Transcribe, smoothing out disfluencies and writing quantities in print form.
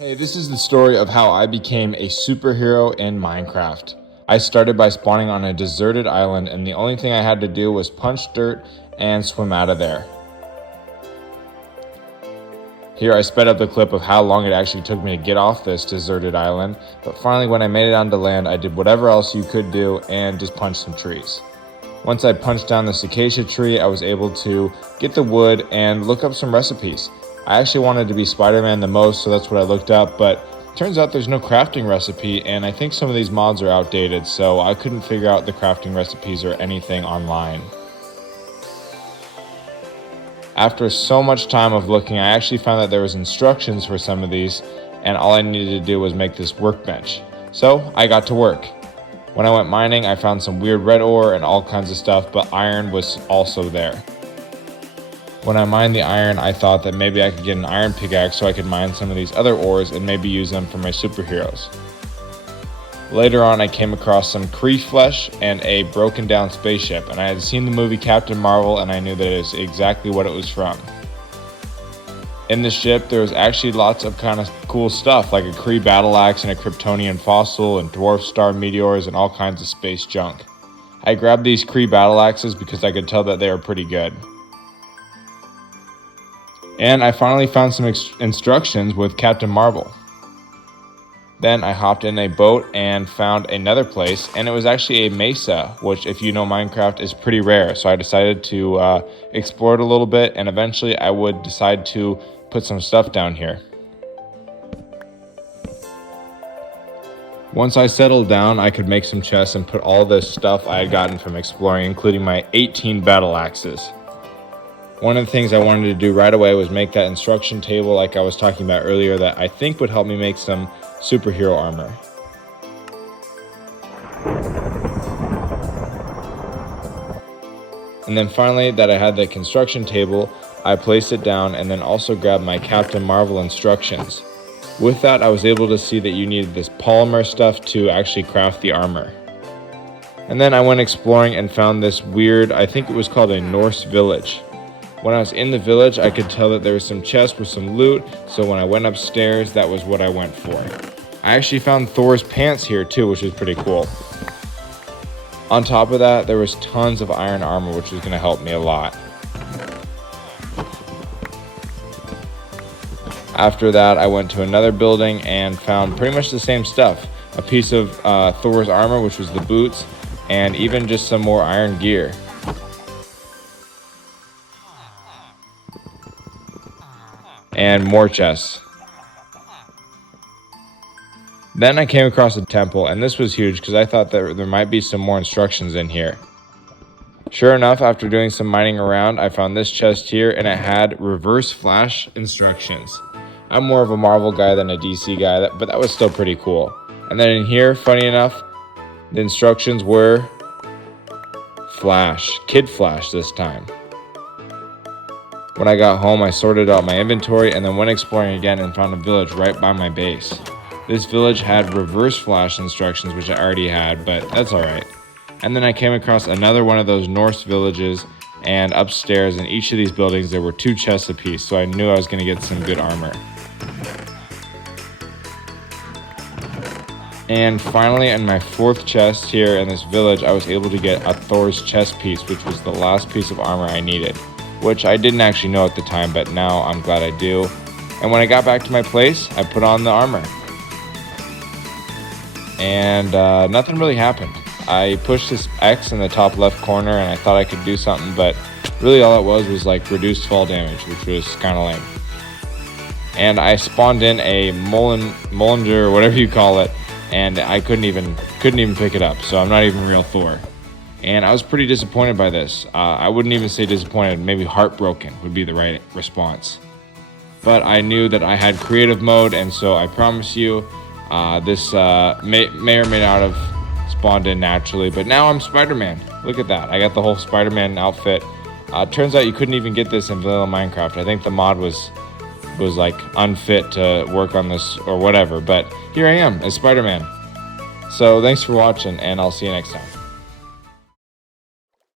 Hey, this is the story of how I became a superhero in Minecraft. I started by spawning on a deserted island, and the only thing I had to do was punch dirt and swim out of there. Here I sped up the clip of how long it actually took me to get off this deserted island, but finally when I made it onto land, I did whatever else you could do and just punched some trees. Once I punched down this acacia tree, I was able to get the wood and look up some recipes. I actually wanted to be Spider-Man the most, so that's what I looked up, but turns out there's no crafting recipe, and I think some of these mods are outdated, so I couldn't figure out the crafting recipes or anything online. After so much time of looking, I actually found that there was instructions for some of these, and all I needed to do was make this workbench. So I got to work. When I went mining, I found some weird red ore and all kinds of stuff, but iron was also there. When I mined the iron, I thought that maybe I could get an iron pickaxe so I could mine some of these other ores and maybe use them for my superheroes. Later on, I came across some Kree flesh and a broken down spaceship, and I had seen the movie Captain Marvel and I knew that it was exactly what it was from. In the ship, there was actually lots of kind of cool stuff like a Kree battle axe and a Kryptonian fossil and dwarf star meteors and all kinds of space junk. I grabbed these Kree battle axes because I could tell that they were pretty good. And I finally found some instructions with Captain Marvel. Then I hopped in a boat and found another place, and it was actually a mesa, which if you know Minecraft is pretty rare. So I decided to explore it a little bit, and eventually I would decide to put some stuff down here. Once I settled down, I could make some chests and put all this stuff I had gotten from exploring, including my 18 battle axes. One of the things I wanted to do right away was make that instruction table like I was talking about earlier that I think would help me make some superhero armor. And then finally that I had the construction table, I placed it down and then also grabbed my Captain Marvel instructions. With that, I was able to see that you needed this polymer stuff to actually craft the armor. And then I went exploring and found this weird, I think it was called a Norse village. When I was in the village, I could tell that there was some chests with some loot, so when I went upstairs, that was what I went for. I actually found Thor's pants here too, which was pretty cool. On top of that, there was tons of iron armor, which was going to help me a lot. After that, I went to another building and found pretty much the same stuff. A piece of Thor's armor, which was the boots, and even just some more iron gear. And more chests. Then I came across a temple, and this was huge because I thought that there might be some more instructions in here. Sure enough, after doing some mining around, I found this chest here, and it had reverse flash instructions. I'm more of a Marvel guy than a DC guy, but that was still pretty cool. And then in here, funny enough, the instructions were Flash, Kid Flash this time. When I got home, I sorted out my inventory and then went exploring again and found a village right by my base. This village had reverse flash instructions, which I already had, but that's alright. And then I came across another one of those Norse villages, and upstairs in each of these buildings there were 2 chests apiece, so I knew I was going to get some good armor. And finally, in my 4th chest here in this village, I was able to get a Thor's chest piece, which was the last piece of armor I needed. Which I didn't actually know at the time, but now I'm glad I do. And when I got back to my place, I put on the armor. And nothing really happened. I pushed this X in the top left corner and I thought I could do something, but really all it was like reduced fall damage, which was kind of lame. And I spawned in a Mollinger, or whatever you call it, and I couldn't even pick it up, so I'm not even real Thor. And I was pretty disappointed by this. I wouldn't even say disappointed, maybe heartbroken would be the right response. But I knew that I had creative mode, and so I promise you, this may or may not have spawned in naturally, but now I'm Spider-Man. Look at that, I got the whole Spider-Man outfit. Turns out you couldn't even get this in vanilla Minecraft. I think the mod was like unfit to work on this or whatever, but here I am as Spider-Man. So thanks for watching, and I'll see you next time.